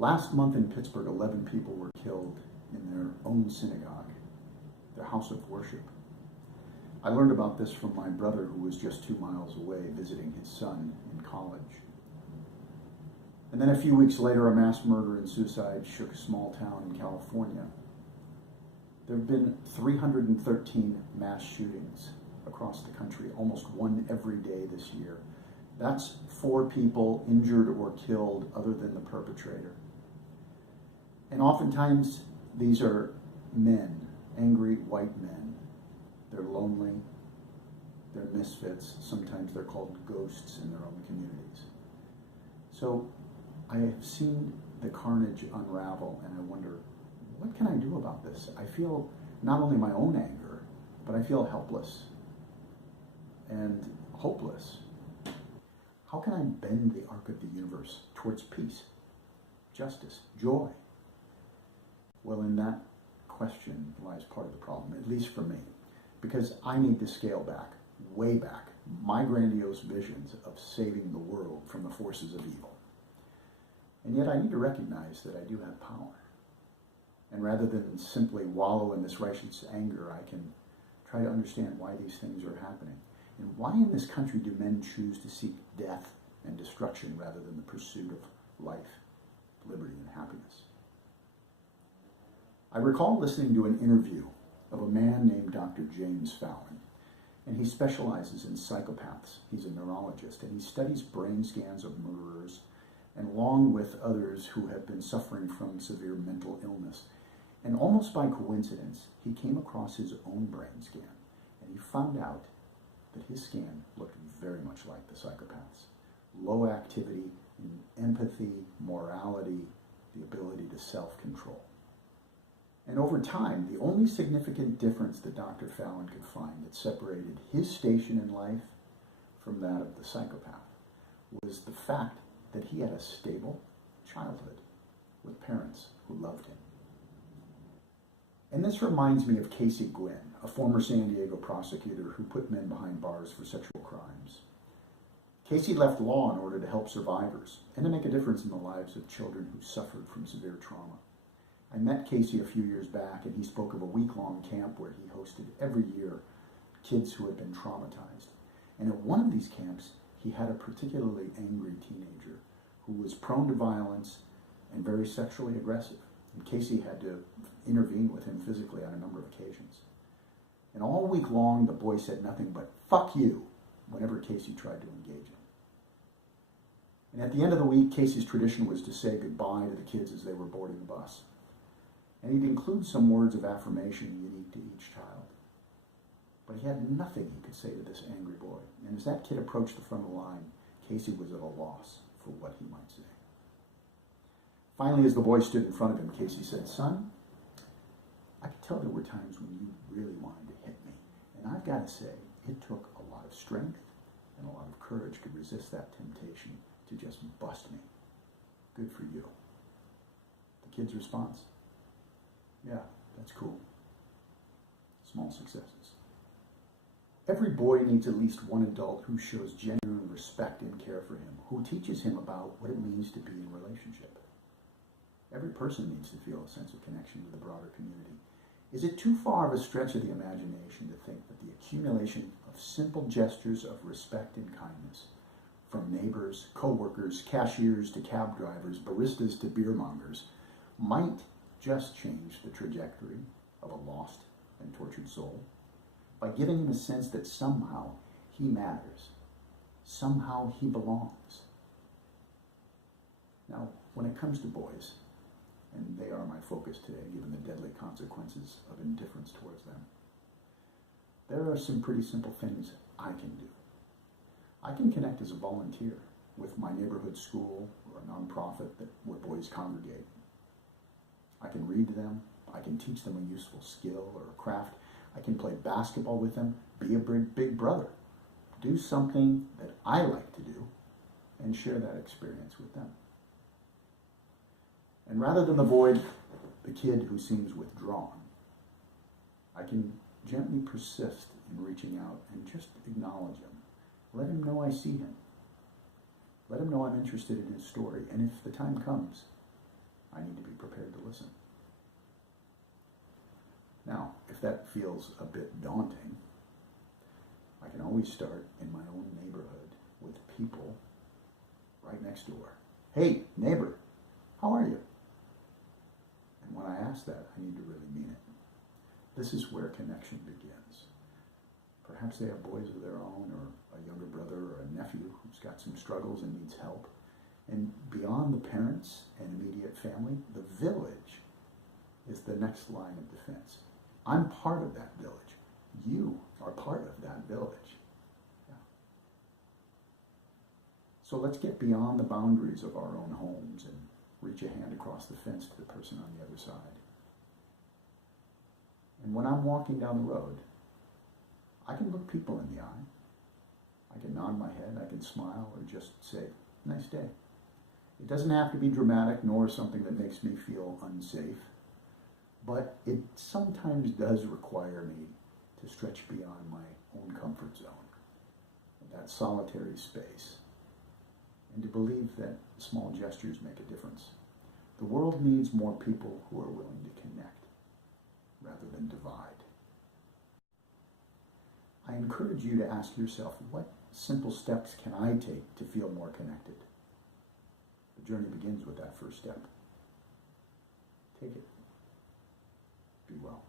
Last month in Pittsburgh, 11 people were killed in their own synagogue, their house of worship. I learned about this from my brother, who was just 2 miles away visiting his son in college. And then a few weeks later, a mass murder and suicide shook a small town in California. There have been 313 mass shootings across the country, almost one every day this year. That's 4 people injured or killed other than the perpetrator. And oftentimes, these are men, angry white men. They're lonely, they're misfits, sometimes they're called ghosts in their own communities. So I have seen the carnage unravel, and I wonder, what can I do about this? I feel not only my own anger, but I feel helpless and hopeless. How can I bend the arc of the universe towards peace, justice, joy? Well, in that question lies part of the problem, at least for me, because I need to scale back, way back, my grandiose visions of saving the world from the forces of evil. And yet I need to recognize that I do have power. And rather than simply wallow in this righteous anger, I can try to understand why these things are happening. And why in this country do men choose to seek death and destruction rather than the pursuit of life, liberty, and happiness? I recall listening to an interview of a man named Dr. James Fallon, and he specializes in psychopaths. He's a neurologist, and he studies brain scans of murderers, and along with others who have been suffering from severe mental illness. And almost by coincidence, he came across his own brain scan, and he found out that his scan looked very much like the psychopaths. Low activity in empathy, morality, the ability to self-control. And over time, the only significant difference that Dr. Fallon could find that separated his station in life from that of the psychopath was the fact that he had a stable childhood with parents who loved him. And this reminds me of Casey Gwinn, a former San Diego prosecutor who put men behind bars for sexual crimes. Casey left law in order to help survivors and to make a difference in the lives of children who suffered from severe trauma. I met Casey a few years back, and he spoke of a week-long camp where he hosted every year kids who had been traumatized. And at one of these camps, he had a particularly angry teenager who was prone to violence and very sexually aggressive. And Casey had to intervene with him physically on a number of occasions. And all week long, the boy said nothing but, "Fuck you," whenever Casey tried to engage him. And at the end of the week, Casey's tradition was to say goodbye to the kids as they were boarding the bus. And he'd include some words of affirmation unique to each child. But he had nothing he could say to this angry boy. And as that kid approached the front of the line, Casey was at a loss for what he might say. Finally, as the boy stood in front of him, Casey said, "Son, I could tell there were times when you really wanted to hit me. And I've got to say, it took a lot of strength and a lot of courage to resist that temptation to just bust me. Good for you." The kid's response, "Yeah, that's cool." Small successes. Every boy needs at least one adult who shows genuine respect and care for him, who teaches him about what it means to be in a relationship. Every person needs to feel a sense of connection with the broader community. Is it too far of a stretch of the imagination to think that the accumulation of simple gestures of respect and kindness, from neighbors, co-workers, cashiers to cab drivers, baristas to beer mongers, might just change the trajectory of a lost and tortured soul by giving him a sense that somehow he matters, somehow he belongs? Now, when it comes to boys, and they are my focus today given the deadly consequences of indifference towards them, there are some pretty simple things I can do. I can connect as a volunteer with my neighborhood school or a nonprofit where boys congregate. I can read to them, I can teach them a useful skill or a craft, I can play basketball with them, be a big brother, do something that I like to do, and share that experience with them. And rather than avoid the kid who seems withdrawn, I can gently persist in reaching out and just acknowledge him. Let him know I see him. Let him know I'm interested in his story, and if the time comes, I need to be prepared to listen. Now, if that feels a bit daunting, I can always start in my own neighborhood with people right next door. Hey, neighbor, how are you? And when I ask that, I need to really mean it. This is where connection begins. Perhaps they have boys of their own, or a younger brother or a nephew who's got some struggles and needs help. And beyond the parents and immediate family, the village is the next line of defense. I'm part of that village. You are part of that village. Yeah. So let's get beyond the boundaries of our own homes and reach a hand across the fence to the person on the other side. And when I'm walking down the road, I can look people in the eye. I can nod my head, I can smile, or just say, nice day. It doesn't have to be dramatic, nor something that makes me feel unsafe, but it sometimes does require me to stretch beyond my own comfort zone, that solitary space, and to believe that small gestures make a difference. The world needs more people who are willing to connect rather than divide. I encourage you to ask yourself, what simple steps can I take to feel more connected? The journey begins with that first step. Take it. Be well.